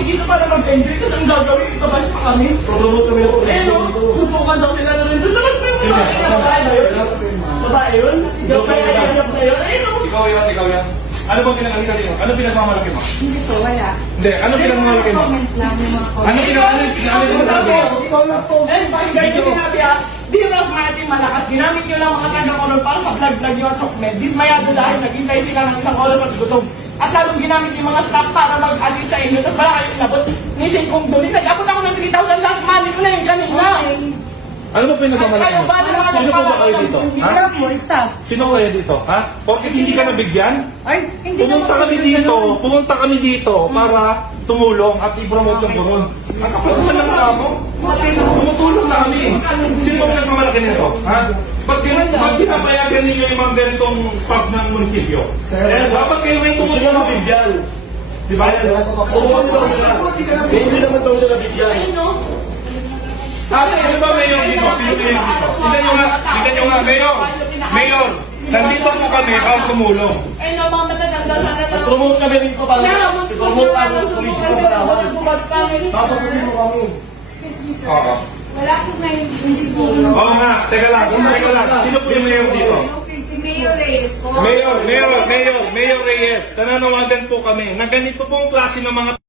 makikita para mag-enjoy. Tapos ang gagawin, itabash pa kami. Promote kami ng Eh, no, dito. subukan daw sila na rin. Tapos may mga babae na yun. Babae yun? Yung kaya yanap na yun. Eh, no. Ikaw yan, ikaw yan. Ano bang pinag-alika mo? Ano pinagmamalaki mo? Hindi po, wala. Hindi, ano pinagmamalaki mo? Comment lang yung mga Ano comment. pinag ano ano yung sabi? Ikaw lang po. Eh, bakit ganyan sinabi ah? Di ba natin malakas? Ginamit nyo lang mga taga-kolor para sa vlog-vlog nyo at sokmed. Dismayado dahil naghintay sila ng isang oras at gutom. At lalong ginamit yung mga staff para mag-assist sa inyo. Tapos wala kayong inabot. Nisin kong duli. Nag-abot ako ng 3,000 last money ko na yung kanina. Ano ba pinagmamalaki Kayo mo? ba na mga Sino po ba kayo dito? Ha? Staff mo, staff. Sino kayo dito? Ha? Porkit hindi ka nabigyan? Ay, hindi Pumunta kami dito, pumunta kami dito para tumulong at i-promote yung buron. Ang kapal naman ng tao. Tumutulong na kami. Sino ba pinagmamalaki nito? Ha? Ba't gin- ba't pinapayagan ninyo yung mga ganitong staff ng munisipyo? Eh, dapat kayo may tumulong. mabigyan. Di ba? Promote daw siya. Eh, Hindi naman daw siya nabigyan. Ay, no? Ate, ano ba mayor dito? Sino mayor dito? Tignan nyo nga, tignan nyo nga, mayor. Mayor, nandito po kami para tumulong. Ay, no, mga matatanda sana lang. Promote kami dito para promote ang pulis ng Palawan. Tapos sino kami? Excuse me, sir. Oo. Wala Oo nga, teka lang, teka lang. Sino po yung mayor dito? Si Mayor Reyes po. Mayor, Mayor, Mayor, Mayor Reyes, nananawagan po kami na ganito pong klase ng mga